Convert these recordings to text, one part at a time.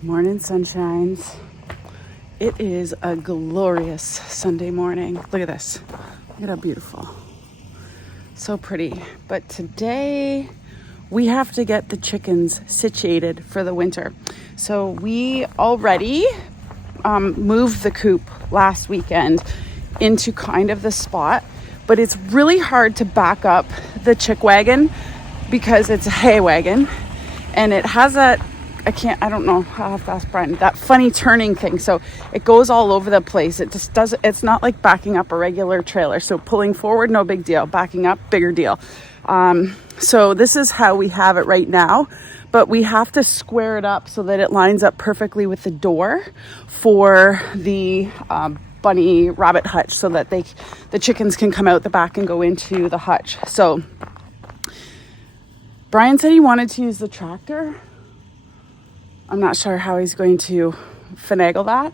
Morning sunshines. It is a glorious Sunday morning. Look at this. Look at how beautiful. So pretty. But today we have to get the chickens situated for the winter. So we already moved the coop last weekend into kind of the spot, but it's really hard to back up the chick wagon because it's a hay wagon and it has that, I don't know, I'll have to ask Brian, that funny turning thing. So it goes all over the place. It just does, it's not like backing up a regular trailer. So pulling forward, no big deal. Backing up, bigger deal. So this is how we have it right now, but we have to square it up so that it lines up perfectly with the door for the bunny rabbit hutch so that the chickens can come out the back and go into the hutch. So Brian said he wanted to use the tractor. I'm not sure how he's going to finagle that,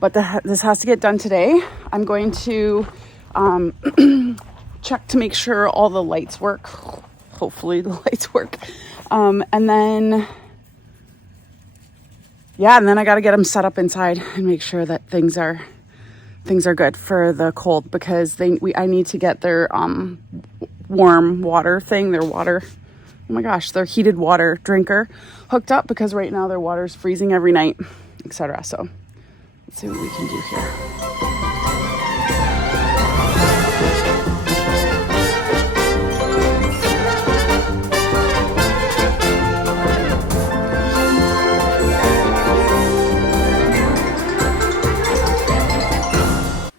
but this has to get done today. I'm going to check to make sure all the lights work. Hopefully the lights work. And then I got to get them set up inside and make sure that things are good for the cold, because I need to get their warm water thing, their heated water drinker hooked up, because right now their water's freezing every night, etc. So let's see what we can do here.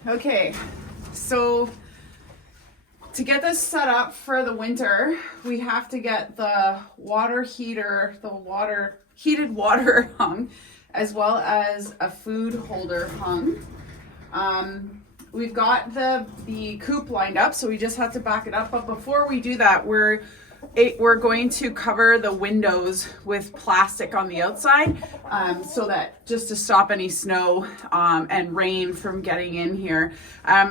Okay, so to get this set up for the winter, we have to get the heated water hung, as well as a food holder hung. We've got the coop lined up, so we just have to back it up. But before we do that, we're going to cover the windows with plastic on the outside, so that just to stop any snow and rain from getting in here.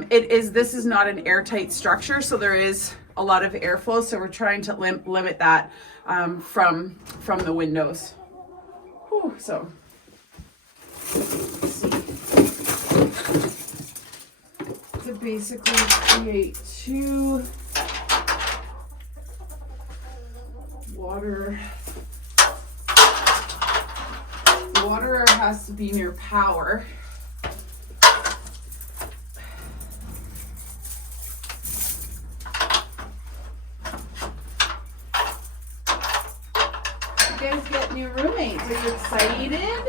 This is not an airtight structure, so there is a lot of airflow. So we're trying to limit that from the windows. Whew, so let's see. To basically create two water has to be near power. You guys get new roommates. Are you excited?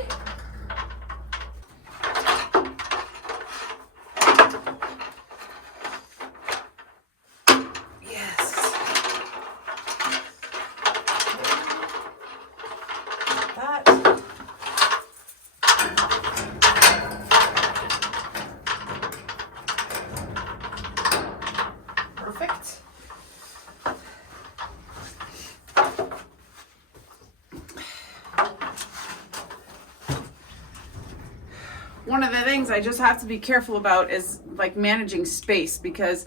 Perfect. One of the things I just have to be careful about is like managing space, because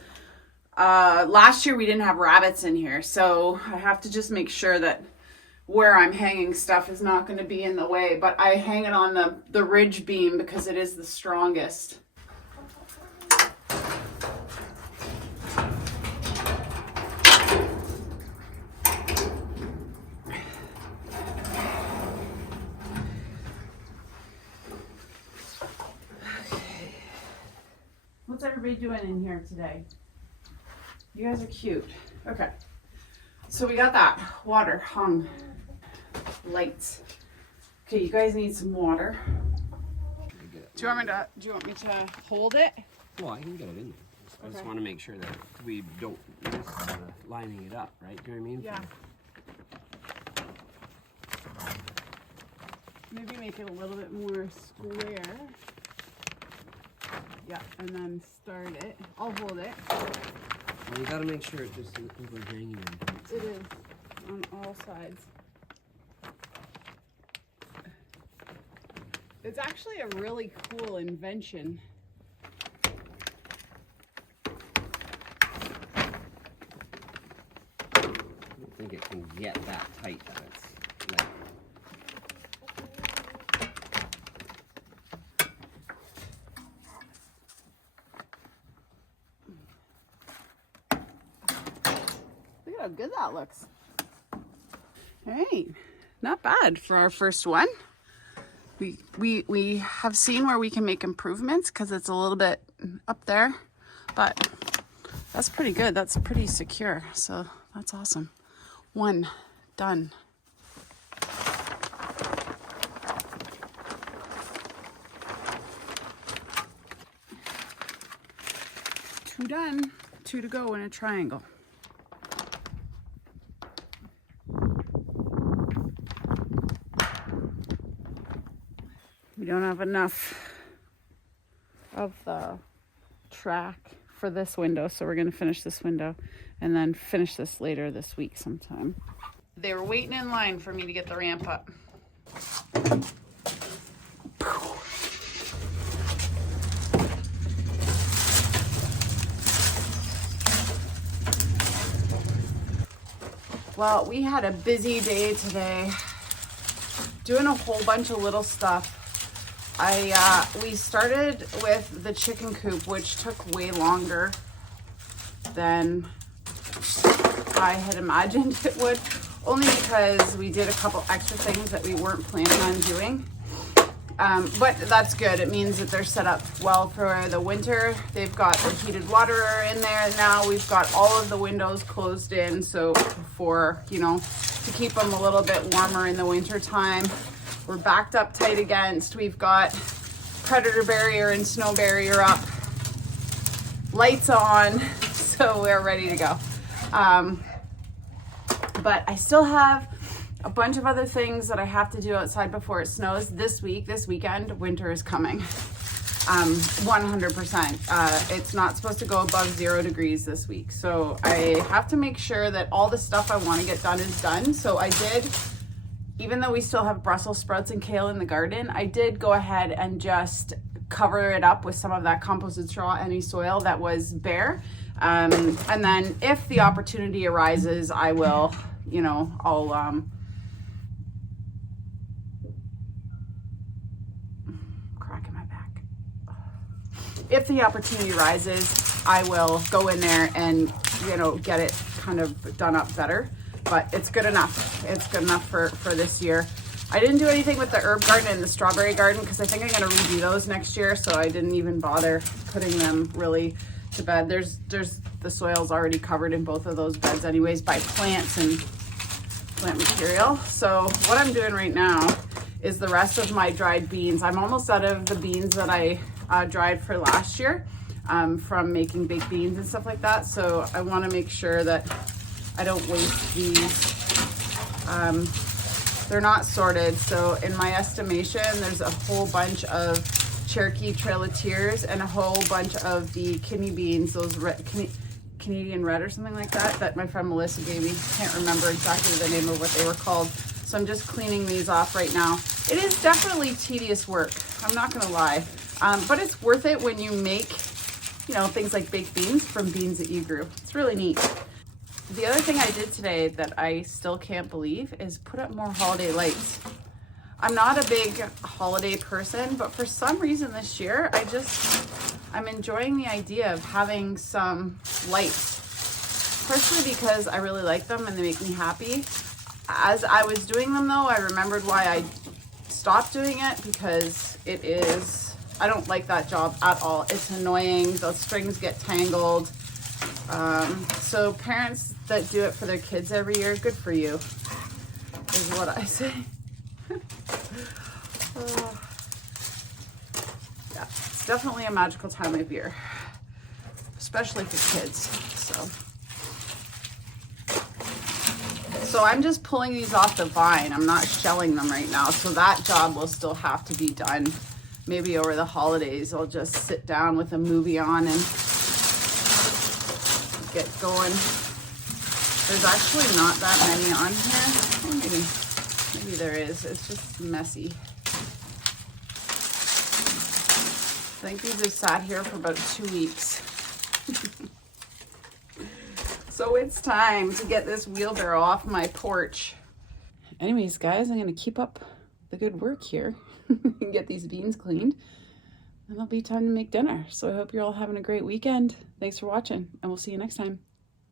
last year we didn't have rabbits in here, so I have to just make sure that where I'm hanging stuff is not going to be in the way, but I hang it on the ridge beam because it is the strongest. What's everybody doing in here today? You guys are cute. Okay. So we got that water hung. Lights. Okay, you guys need some water. Do you want me to hold it? Well, I can get it in there. I just want to make sure that we don't miss lining it up, right? Do you know what I mean? Yeah. Maybe make it a little bit more square. Yeah, and then start it. I'll hold it. Well, you gotta make sure it just isn't overhanging. It is on all sides. It's actually a really cool invention. I don't think it can get that tight that it's like how good that looks. All right, not bad for our first one. We have seen where we can make improvements because it's a little bit up there, but that's pretty good. That's pretty secure, so that's awesome. One done. Two done, two to go in a triangle. We don't have enough of the track for this window, so we're going to finish this window and then finish this later this week sometime. They were waiting in line for me to get the ramp up. Well, we had a busy day today, doing a whole bunch of little stuff. We started with the chicken coop, which took way longer than I had imagined it would, only because we did a couple extra things that we weren't planning on doing. But that's good. It means that they're set up well for the winter. They've got the heated water in there now. We've got all of the windows closed in, so for, you know, to keep them a little bit warmer in the winter time. We're backed up tight against. We've got predator barrier and snow barrier up. Lights on, so we're ready to go. But I still have a bunch of other things that I have to do outside before it snows this weekend. Winter is coming. 100%. It's not supposed to go above 0 degrees this week. So I have to make sure that all the stuff I want to get done is done. So I did, even though we still have Brussels sprouts and kale in the garden, I did go ahead and just cover it up with some of that composted straw, any soil that was bare. And then if the opportunity arises, I will, you know, I'll, if the opportunity arises, I will go in there and, you know, get it kind of done up better. But it's good enough. It's good enough for this year. I didn't do anything with the herb garden and the strawberry garden because I think I'm going to redo those next year. So I didn't even bother putting them really to bed. There's the soil's already covered in both of those beds anyways by plants and plant material. So what I'm doing right now is the rest of my dried beans. I'm almost out of the beans that I dried for last year from making baked beans and stuff like that. So I want to make sure that I don't waste these. They're not sorted. So in my estimation, there's a whole bunch of Cherokee Trail of Tears and a whole bunch of the kidney beans, those Canadian red or something like that, that my friend Melissa gave me. Can't remember exactly the name of what they were called. So I'm just cleaning these off right now. It is definitely tedious work. I'm not gonna lie. But it's worth it when you make, you know, things like baked beans from beans that you grew. It's really neat. The other thing I did today that I still can't believe is put up more holiday lights. I'm not a big holiday person, but for some reason this year, I'm enjoying the idea of having some lights, partially because I really like them and they make me happy. As I was doing them though, I remembered why I stopped doing it, because I don't like that job at all. It's annoying. The strings get tangled. So parents that do it for their kids every year, good for you, is what I say. Yeah, it's definitely a magical time of year, especially for kids. So I'm just pulling these off the vine. I'm not shelling them right now. So that job will still have to be done. Maybe over the holidays, I'll just sit down with a movie on and get going. There's actually not that many on here. Maybe there is. It's just messy. I think these have sat here for about 2 weeks. So it's time to get this wheelbarrow off my porch. Anyways, guys, I'm going to keep up the good work here and get these beans cleaned. And it'll be time to make dinner. So I hope you're all having a great weekend. Thanks for watching, and we'll see you next time.